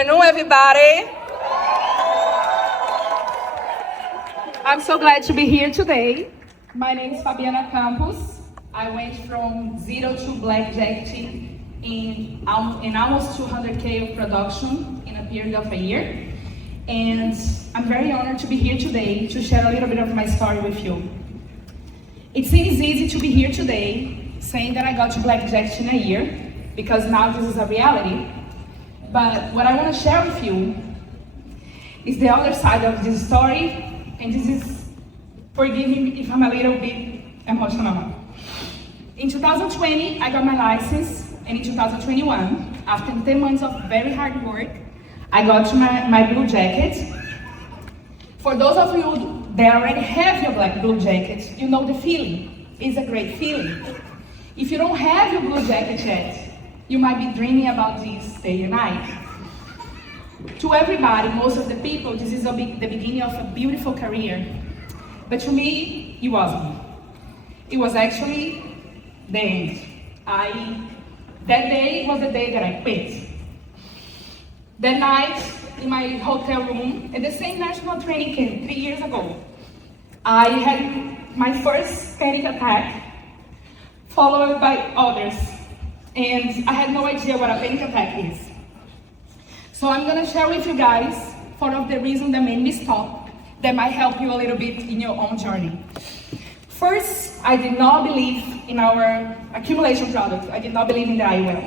afternoon, everybody. I'm so glad to be here today. My name is Fabiana Campos. I went from zero to blackjacking in almost 200K of production in a period of a year. And I'm very honored to be here today to share a little bit of my story with you. It seems easy to be here today saying that I got to blackjack in a year, because now this is a reality. But what I want to share with you is the other side of this story, and this is, forgive me if I'm a little bit emotional. In 2020, I got my license, and in 2021, after 10 months of very hard work, I got to my blue jacket. For those of you that already have your blue jacket, you know the feeling. It's a great feeling. If you don't have your blue jacket yet, you might be dreaming about this day and night. To everybody, most of the people, this is the beginning of a beautiful career. But to me, it wasn't. It was actually the end. That day was the day that I quit. That night, in my hotel room, at the same national training camp 3 years ago, I had my first panic attack, followed by others. And I had no idea what a panic attack is. So I'm gonna share with you guys 4 of the reasons that made me stop, that might help you a little bit in your own journey. First, I did not believe in our accumulation product. I did not believe in the IUL.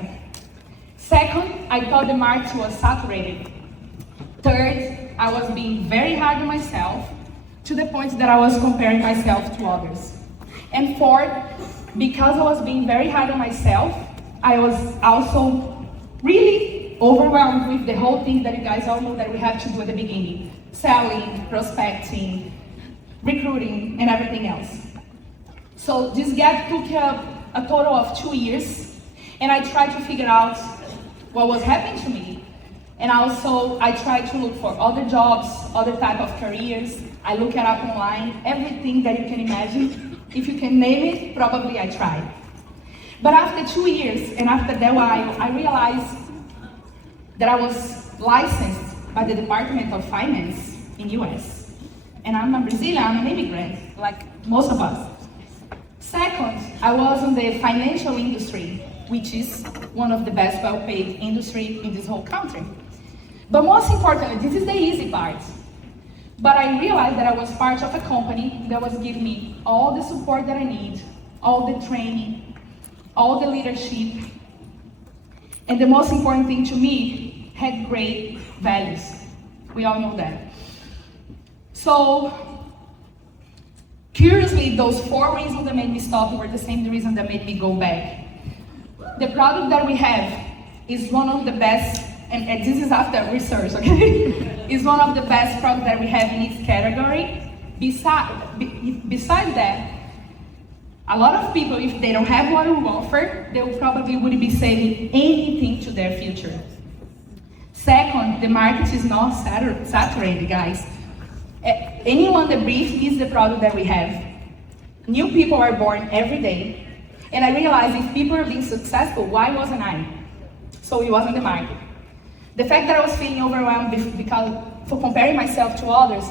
Second, I thought the market was saturated. Third, I was being very hard on myself, to the point that I was comparing myself to others. And fourth, because I was being very hard on myself, I was also really overwhelmed with the whole thing that you guys all know that we have to do at the beginning. Selling, prospecting, recruiting, and everything else. So this gap took a total of 2 years, and I tried to figure out what was happening to me. And also, I tried to look for other jobs, other type of careers. I looked it up online, everything that you can imagine. If you can name it, probably I tried. But after 2 years, and after that while, I realized that I was licensed by the Department of Finance in US. And I'm a Brazilian, I'm an immigrant, like most of us. Second, I was in the financial industry, which is one of the best well-paid industry in this whole country. But most importantly, this is the easy part. But I realized that I was part of a company that was giving me all the support that I need, all the training, all the leadership, and the most important thing to me, had great values. We all know that. So, curiously, those 4 reasons that made me stop were the same reason that made me go back. The product that we have is one of the best, and this is after research, okay? Is one of the best products that we have in its category. Besides that, a lot of people, if they don't have what we offer, they probably wouldn't be saving anything to their future. Second, the market is not saturated, guys. Anyone that breathes needs the product that we have. New people are born every day. And I realized if people are being successful, why wasn't I? So it wasn't the market. The fact that I was feeling overwhelmed because for comparing myself to others,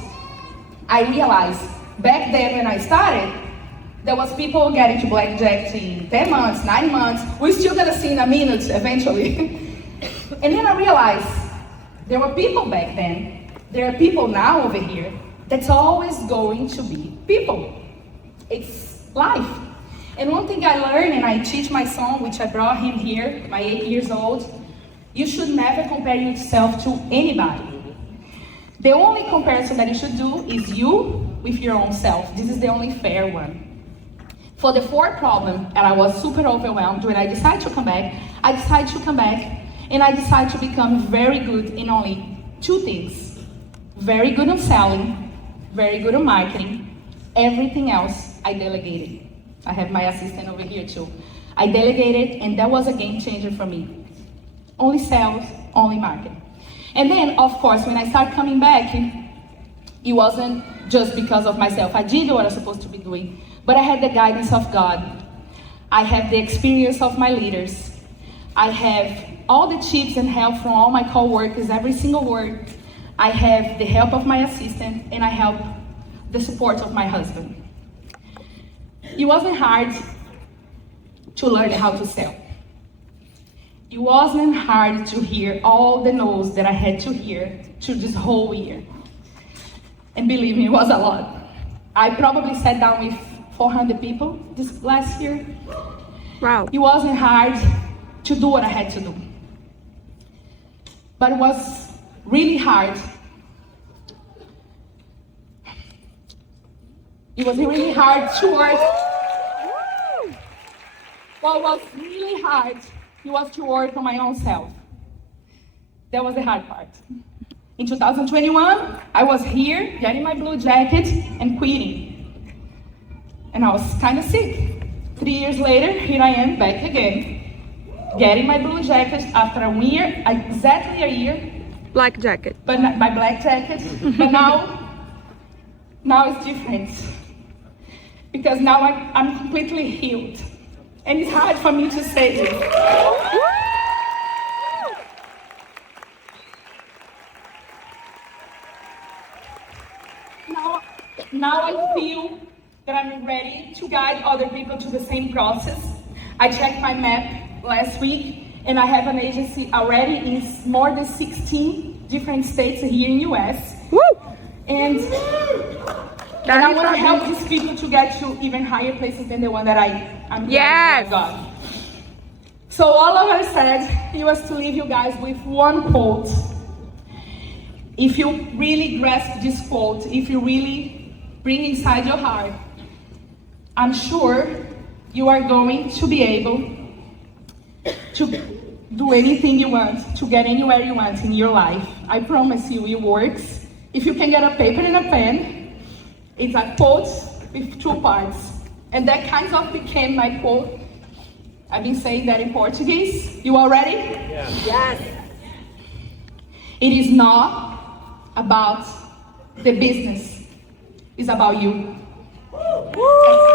I realized back then when I started, there was people getting to blackjack in 10 months, 9 months. We're still gonna see in a minute eventually. And then I realized there were people back then, there are people now over here, that's always going to be people. It's life. And one thing I learned, and I teach my son, which I brought him here, my 8 years old, you should never compare yourself to anybody. The only comparison that you should do is you with your own self. This is the only fair one. For the 4th problem, and I was super overwhelmed when I decided to come back, and I decided to become very good in only 2 things. Very good on selling, very good on marketing. Everything else, I delegated. I have my assistant over here too. I delegated, and that was a game changer for me. Only sales, only marketing. And then, of course, when I started coming back, it wasn't just because of myself. I did what I was supposed to be doing, but I had the guidance of God. I have the experience of my leaders. I have all the tips and help from all my co-workers, every single word. I have the help of my assistant, and I have the support of my husband. It wasn't hard to learn how to sell. It wasn't hard to hear all the no's that I had to hear through this whole year. And believe me, it was a lot. I probably sat down with 400 people this last year. Wow. It wasn't hard to do what I had to do. But it was really hard. It was really hard to work. What was really hard, it was to work on my own self. That was the hard part. In 2021, I was here getting my blue jacket and quitting. And I was kind of sick. 3 years later, here I am back again, getting my blue jacket after a year, exactly a year. Black jacket. But my black jacket. But now it's different. Because now I'm completely healed. And it's hard for me to say this. Now I feel that I'm ready to guide other people to the same process. I checked my map last week, and I have an agency already in more than 16 different states here in US. Woo! And I want to help these people to get to even higher places than the one that I'm Yes! God. So all of us said, it was to leave you guys with one quote. If you really grasp this quote, if you really bring inside your heart, I'm sure you are going to be able to do anything you want, to get anywhere you want in your life. I promise you, it works. If you can get a paper and a pen, it's a quote with 2 parts. And that kind of became my quote. I've been saying that in Portuguese. You all ready? Yeah. Yes. It is not about the business. It's about you. Woo!